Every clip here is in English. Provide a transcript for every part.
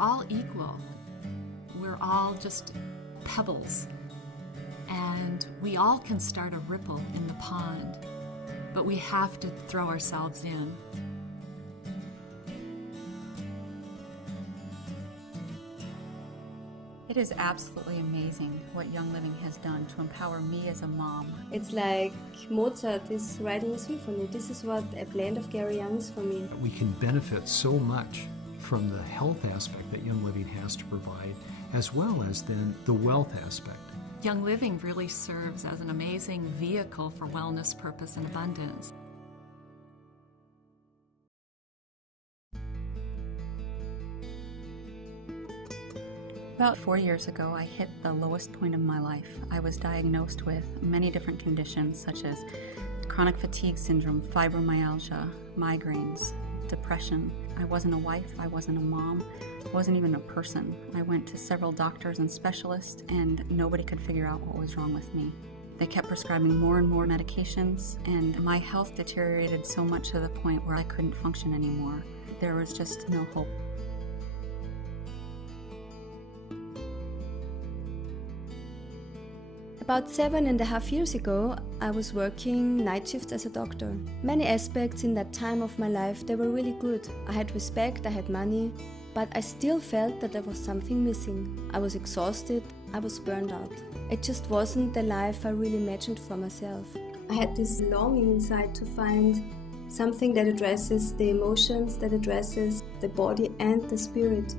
all equal. We're all just pebbles. And we all can start a ripple in the pond, but we have to throw ourselves in. It is absolutely amazing what Young Living has done to empower me as a mom. It's like Mozart is writing a symphony. This is what a blend of Gary Young is for me. We can benefit so much from the health aspect that Young Living has to provide, as well as then the wealth aspect. Young Living really serves as an amazing vehicle for wellness, purpose, and abundance. About 4 years ago, I hit the lowest point of my life. I was diagnosed with many different conditions such as chronic fatigue syndrome, fibromyalgia, migraines, depression. I wasn't a wife, I wasn't a mom, I wasn't even a person. I went to several doctors and specialists and nobody could figure out what was wrong with me. They kept prescribing more and more medications and my health deteriorated so much to the point where I couldn't function anymore. There was just no hope. About 7.5 years ago, I was working night shifts as a doctor. Many aspects in that time of my life, they were really good. I had respect, I had money, but I still felt that there was something missing. I was exhausted, I was burned out. It just wasn't the life I really imagined for myself. I had this longing inside to find something that addresses the emotions, that addresses the body and the spirit.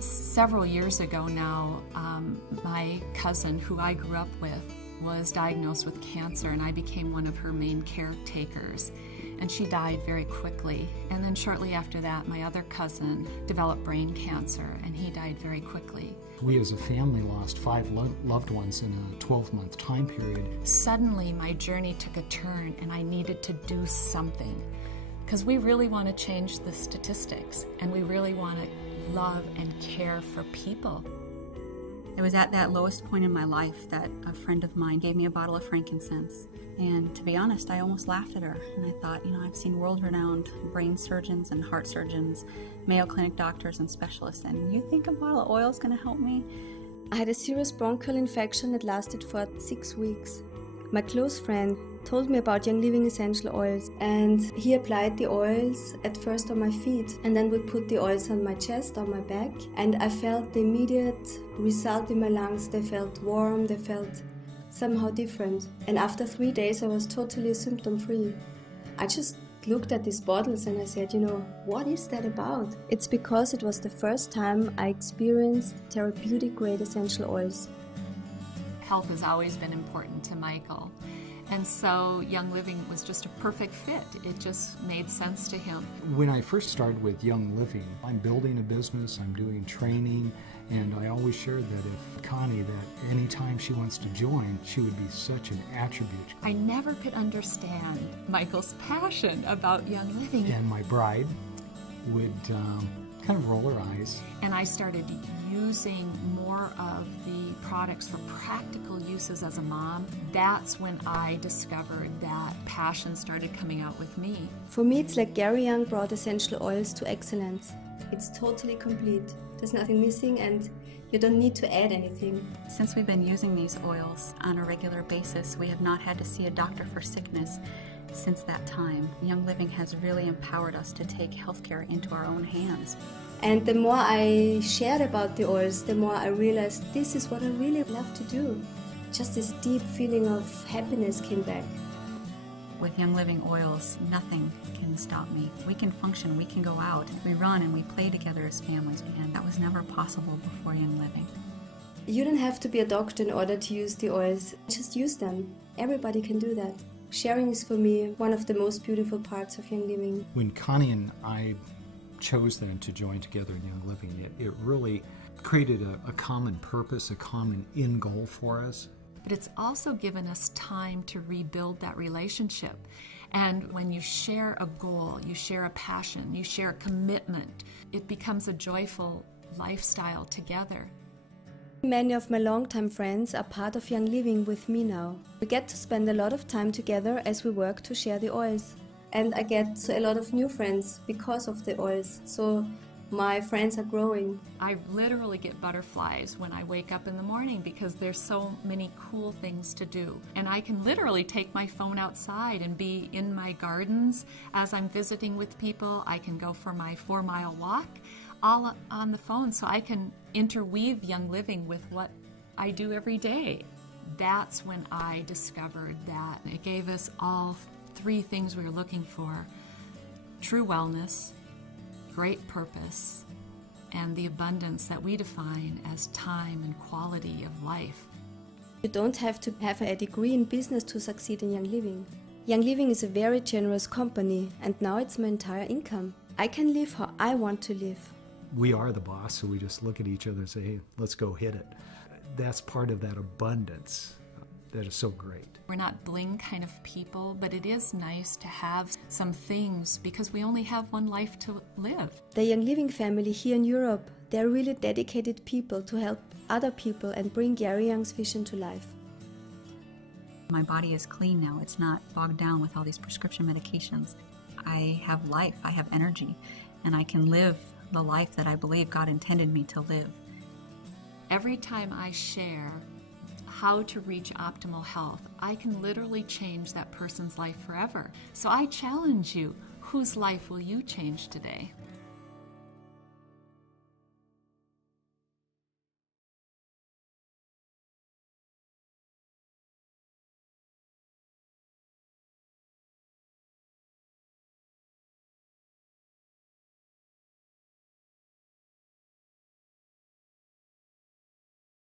Several years ago now, my cousin, who I grew up with, was diagnosed with cancer, and I became one of her main caretakers. And she died very quickly. And then shortly after that, my other cousin developed brain cancer, and he died very quickly. We as a family lost 5 loved ones in a 12-month time period. Suddenly, my journey took a turn, and I needed to do something. Because we really want to change the statistics, and we really want to love and care for people. It was at that lowest point in my life that a friend of mine gave me a bottle of frankincense. And to be honest, I almost laughed at her. And I thought, you know, I've seen world-renowned brain surgeons and heart surgeons, Mayo Clinic doctors and specialists, and you think a bottle of oil is going to help me? I had a serious bronchial infection that lasted for 6 weeks. My close friend told me about Young Living essential oils, and he applied the oils at first on my feet and then would put the oils on my chest, on my back, and I felt the immediate result in my lungs. They felt warm, they felt somehow different, and after 3 days I was totally symptom-free. I just looked at these bottles and I said, you know, what is that about? It's because it was the first time I experienced therapeutic grade essential oils. Health has always been important to Michael. And so Young Living was just a perfect fit. It just made sense to him. When I first started with Young Living, I'm building a business, I'm doing training, and I always shared that if Connie, that anytime she wants to join, she would be such an attribute. I never could understand Michael's passion about Young Living. And my bride would kind of roll her eyes. And I started using more of the products for practical uses as a mom. That's when I discovered that passion started coming out with me. For me, it's like Gary Young brought essential oils to excellence. It's totally complete. There's nothing missing and you don't need to add anything. Since we've been using these oils on a regular basis, we have not had to see a doctor for sickness since that time. Young Living has really empowered us to take healthcare into our own hands. And the more I shared about the oils, the more I realized this is what I really love to do. Just this deep feeling of happiness came back. With Young Living oils, nothing can stop me. We can function, we can go out, we run and we play together as families, and that was never possible before Young Living. You don't have to be a doctor in order to use the oils. Just use them. Everybody can do that. Sharing is for me one of the most beautiful parts of Young Living. When Connie and I chose then to join together in Young Living, it really created a common purpose, a common end goal for us. But it's also given us time to rebuild that relationship. And when you share a goal, you share a passion, you share a commitment, it becomes a joyful lifestyle together. Many of my longtime friends are part of Young Living with me now. We get to spend a lot of time together as we work to share the oils. And I get a lot of new friends because of the oils. So my friends are growing. I literally get butterflies when I wake up in the morning because there's so many cool things to do. And I can literally take my phone outside and be in my gardens as I'm visiting with people. I can go for my 4-mile walk all on the phone, so I can interweave Young Living with what I do every day. That's when I discovered that it gave us all 3 things we were looking for: true wellness, great purpose, and the abundance that we define as time and quality of life. You don't have to have a degree in business to succeed in Young Living. Young Living is a very generous company, and now it's my entire income. I can live how I want to live. We are the boss, so we just look at each other and say, hey, let's go hit it. That's part of that abundance that is so great. We're not bling kind of people, but it is nice to have some things because we only have one life to live. The Young Living family here in Europe, they're really dedicated people to help other people and bring Gary Young's vision to life. My body is clean now. It's not bogged down with all these prescription medications. I have life, I have energy, and I can live the life that I believe God intended me to live. Every time I share how to reach optimal health, I can literally change that person's life forever. So I challenge you, whose life will you change today?